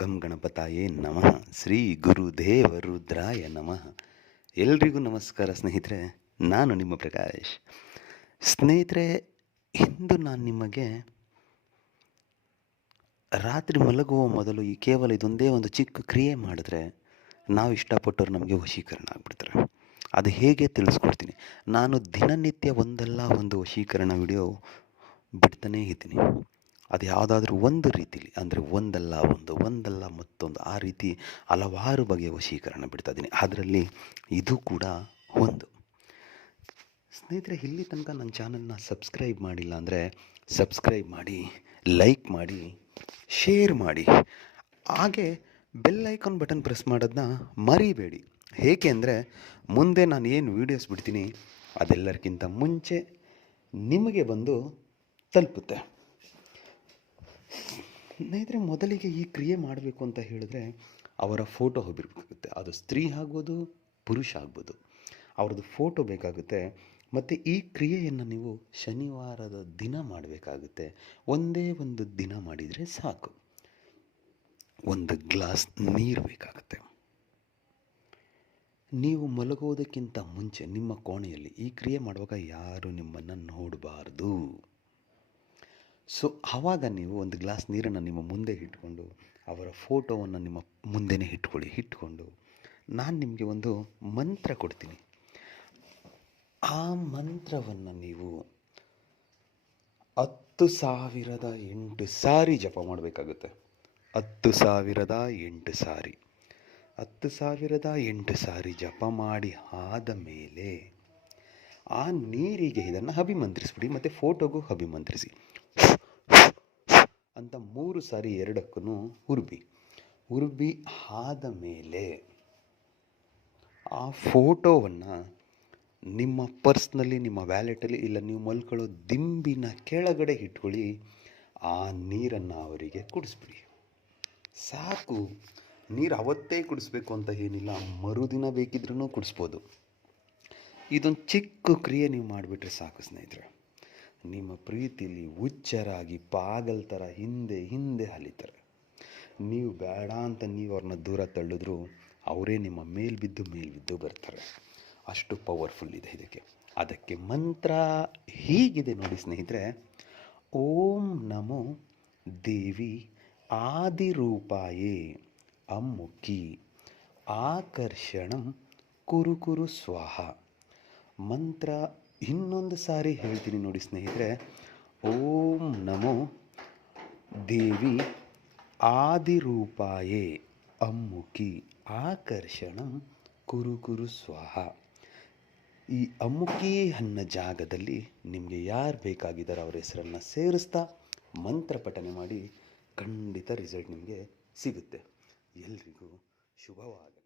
ಗಂ ಗಣಪತಾಯೇ ನಮಃ. ಶ್ರೀ ಗುರುದೇವ ರುದ್ರಾಯ ನಮಃ. ಎಲ್ರಿಗೂ ನಮಸ್ಕಾರ ಸ್ನೇಹಿತರೆ, ನಾನು ನಿಮ್ಮ ಪ್ರಕಾಶ್. ಸ್ನೇಹಿತರೆ, ಇಂದು ನಾನು ನಿಮಗೆ ರಾತ್ರಿ ಮಲಗುವ ಮೊದಲು ಕೇವಲ ಇದೊಂದೇ ಒಂದು ಚಿಕ್ಕ ಕ್ರಿಯೆ ಮಾಡಿದ್ರೆ ನಾವು ಇಷ್ಟಪಟ್ಟವ್ರು ನಮಗೆ ವಶೀಕರಣ ಆಗಿಬಿಡ್ತಾರೆ. ಅದು ಹೇಗೆ ತಿಳಿಸ್ಕೊಡ್ತೀನಿ. ನಾನು ದಿನನಿತ್ಯ ಒಂದಲ್ಲ ಒಂದು ವಶೀಕರಣ ವಿಡಿಯೋ ಬಿಡ್ತಾನೇ ಇದ್ದೀನಿ. ಅದು ಯಾವುದಾದ್ರೂ ಒಂದು ರೀತಿಲಿ, ಅಂದರೆ ಒಂದಲ್ಲ ಮತ್ತೊಂದು, ಆ ರೀತಿ ಹಲವಾರು ಬಗೆಯ ವಶೀಕರಣ ಬಿಡ್ತಾ ಇದ್ದೀನಿ. ಅದರಲ್ಲಿ ಇದು ಕೂಡ ಒಂದು. ಸ್ನೇಹಿತರೆ, ಇಲ್ಲಿ ತನಕ ನನ್ನ ಚಾನಲ್ನ ಸಬ್ಸ್ಕ್ರೈಬ್ ಮಾಡಿಲ್ಲ ಅಂದರೆ ಸಬ್ಸ್ಕ್ರೈಬ್ ಮಾಡಿ, ಲೈಕ್ ಮಾಡಿ, ಶೇರ್ ಮಾಡಿ, ಹಾಗೆ ಬೆಲ್ ಐಕಾನ್ ಬಟನ್ ಪ್ರೆಸ್ ಮಾಡೋದನ್ನ ಮರಿಬೇಡಿ. ಏಕೆ ಅಂದರೆ ಮುಂದೆ ನಾನು ಏನು ವೀಡಿಯೋಸ್ ಬಿಡ್ತೀನಿ ಅದೆಲ್ಲರಿಗಿಂತ ಮುಂಚೆ ನಿಮಗೆ ಬಂದು ತಲುಪುತ್ತೆ. ಸ್ನೇಹಿತರೆ, ಮೊದಲಿಗೆ ಈ ಕ್ರಿಯೆ ಮಾಡಬೇಕು ಅಂತ ಹೇಳಿದ್ರೆ ಅವರ ಫೋಟೋ ಹೋಗಿರ್ಬೇಕಾಗುತ್ತೆ. ಅದು ಸ್ತ್ರೀ ಆಗ್ಬೋದು, ಪುರುಷ ಆಗ್ಬೋದು, ಅವ್ರದ್ದು ಫೋಟೋ ಬೇಕಾಗುತ್ತೆ. ಮತ್ತು ಈ ಕ್ರಿಯೆಯನ್ನು ನೀವು ಶನಿವಾರದ ದಿನ ಮಾಡಬೇಕಾಗುತ್ತೆ. ಒಂದೇ ಒಂದು ದಿನ ಮಾಡಿದರೆ ಸಾಕು. ಒಂದು ಗ್ಲಾಸ್ ನೀರು ಬೇಕಾಗುತ್ತೆ. ನೀವು ಮಲಗೋದಕ್ಕಿಂತ ಮುಂಚೆ ನಿಮ್ಮ ಕೋಣೆಯಲ್ಲಿ ಈ ಕ್ರಿಯೆ ಮಾಡುವಾಗ ಯಾರು ನಿಮ್ಮನ್ನು ನೋಡಬಾರ್ದು. ಸೊ ಆವಾಗ ನೀವು ಒಂದು ಗ್ಲಾಸ್ ನೀರನ್ನು ನಿಮ್ಮ ಮುಂದೆ ಇಟ್ಕೊಂಡು ಅವರ ಫೋಟೋವನ್ನು ನಿಮ್ಮ ಮುಂದೆನೇ ಇಟ್ಕೊಂಡು ನಾನು ನಿಮಗೆ ಒಂದು ಮಂತ್ರ ಕೊಡ್ತೀನಿ. ಆ ಮಂತ್ರವನ್ನು ನೀವು 10,008 ಸಾರಿ ಜಪ ಮಾಡಬೇಕಾಗುತ್ತೆ. 10,008 ಸಾರಿ 10,008 ಸಾರಿ ಜಪ ಮಾಡಿ ಆದ ಮೇಲೆ ಆ ನೀರಿಗೆ ಇದನ್ನು ಅಭಿಮಂತ್ರಿಸ್ಬಿಡಿ. ಮತ್ತು ಫೋಟೋಗೂ ಅಭಿಮಂತ್ರಿಸಿ ಅಂತ 3 ಸಾರಿ ಎರಡಕ್ಕೂ ಉರುಬಿ ಆದ ಮೇಲೆ ಆ ಫೋಟೋವನ್ನು ನಿಮ್ಮ ಪರ್ಸ್ನಲ್ಲಿ, ನಿಮ್ಮ ವ್ಯಾಲೆಟಲ್ಲಿ, ಇಲ್ಲ ನೀವು ಮಲ್ಕೊಳ್ಳೋ ದಿಂಬಿನ ಕೆಳಗಡೆ ಇಟ್ಕೊಳ್ಳಿ. ಆ ನೀರನ್ನು ಅವರಿಗೆ ಕುಡಿಸ್ಬಿಡಿ. ಸಾಕು. ನೀರು ಅವತ್ತೇ ಕುಡಿಸ್ಬೇಕು ಅಂತ ಏನಿಲ್ಲ, ಮರುದಿನ ಬೇಕಿದ್ರೂ ಕುಡಿಸ್ಬೋದು. ಇದೊಂದು ಚಿಕ್ಕ ಕ್ರಿಯೆ ನೀವು ಮಾಡಿಬಿಟ್ರೆ ಸಾಕು ಸ್ನೇಹಿತರೆ. ನಿಮ್ಮ ಪ್ರೀತಿಲಿ ಹುಚ್ಚರಾಗಿ ಪಾಗಲ್ ಥರ ಹಿಂದೆ ಅಲಿತಾರೆ. ನೀವು ಬೇಡ ಅಂತ ನೀವು ಅವ್ರನ್ನ ದೂರ ತಳ್ಳಿದ್ರು ಅವರೇ ನಿಮ್ಮ ಮೇಲ್ಬಿದ್ದು ಬರ್ತಾರೆ. ಅಷ್ಟು ಪವರ್ಫುಲ್ ಇದೆ ಇದಕ್ಕೆ. ಅದಕ್ಕೆ ಮಂತ್ರ ಹೀಗಿದೆ ನೋಡಿ ಸ್ನೇಹಿತರೆ. ಓಂ ನಮೋ ದೇವಿ ಆದಿರೂಪಾಯೇ ಅಮ್ಮುಖಿ ಆಕರ್ಷಣಂ ಕುರು ಸ್ವಾಹ. ಮಂತ್ರ ಇನ್ನೊಂದು ಸಾರಿ ಹೇಳ್ತೀನಿ ನೋಡಿ ಸ್ನೇಹಿತರೆ. ಓಂ ನಮೋ ದೇವಿ ಆದಿರೂಪಾಯೇ ಅಮ್ಮುಖಿ ಆಕರ್ಷಣಂ ಕುರು ಸ್ವಾಹ. ಈ ಅಮ್ಮುಖಿ ಅನ್ನೋ ಜಾಗದಲ್ಲಿ ನಿಮಗೆ ಯಾರು ಬೇಕಾಗಿದ್ದಾರೆ ಅವರ ಹೆಸರನ್ನು ಸೇರಿಸ್ತಾ ಮಂತ್ರ ಪಠನೆ ಮಾಡಿ. ಖಂಡಿತ ರಿಸಲ್ಟ್ ನಿಮಗೆ ಸಿಗುತ್ತೆ. ಎಲ್ರಿಗೂ ಶುಭವಾಗಲಿ.